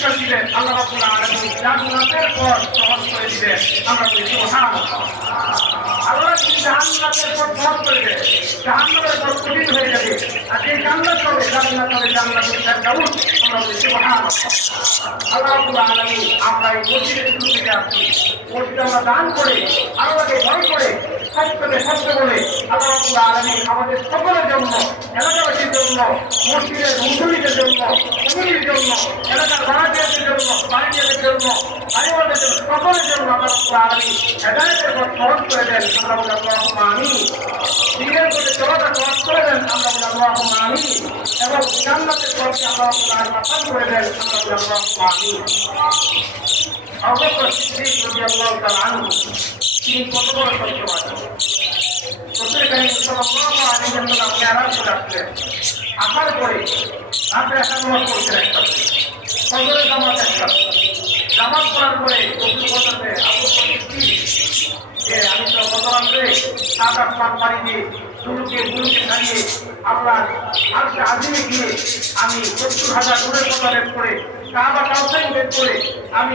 পুরস্কার দিবেন আল্লাহ রাব্বুল আলামিন, জান্নাতের পথ সহজ করে দিবেন। আমরা বলি সুবহানাল্লাহ। আল্লাহ যদি জান্নাতের পথ সহজ করে দেন, জাহান্নামের পথ কঠিন হয়ে যাবে। আর যে জান্নাত হবে জান্নাতের ফেরদাউস। আমরা বলি সুবহানাল্লাহ। আল্লাহ রাব্বুল আলামিন, আমরা এই মসজিদের শুরু থেকে আসছি, মসজিদে আমরা দান করে, আল্লাহকে ভয় করে, সত্য বলে আল্লাহ রাব্বুল আলামিন আমাদের সকলের জন্য, এলাকাবাসীর জন্য, মসজিদের মুসল্লিদের জন্য, কমিটির জন্য, এলাকার ভাড়াটিয়াদের জন্য, বাড়িটিয়াদের জন্য, বাড়িওয়ালাদের জন্য, সকলের জন্য আল্লাহ রাব্বুল আলামিন হেদায়েতের পথ সহজ করে দেন। আমরা বলি আল্লাহুম্মা আমিন। দিনের পথে চলাটা সহজ করে দেন। আমরা বলি আল্লাহুম্মা আমিন। এবং জান্নাতের পথে আল্লাহ রাব্বুল আলামিন আসান করে দেন। আমরা বলি আল্লাহুম্মা আমিন। আবু বকর সিদ্দিক রাদিয়াল্লাহু তাআলা আনহু, তিনি কত বড় সত্যবাদী। রাসূল কারীম সাল্লাল্লাহু আলাইহি ওয়াসাল্লাম মেরাজ করে আসলেন। আসার পরে রাতে একান নামাজ পড়ছেন একটা, ফজরের নামাজ একটা, নামাজ পড়ার পরে রসূল বলতেছে, আবু বকর সিদ্দিক, যে আমি তো গত রাত্রে 7-8 পাক পানি দিয়ে গুরুকে ছাড়িয়ে আল্লাহ আরশে আজিমে গিয়ে আমি 70,000 নূরের কথা বের করে, কাবা কাউসারি বের করে আমি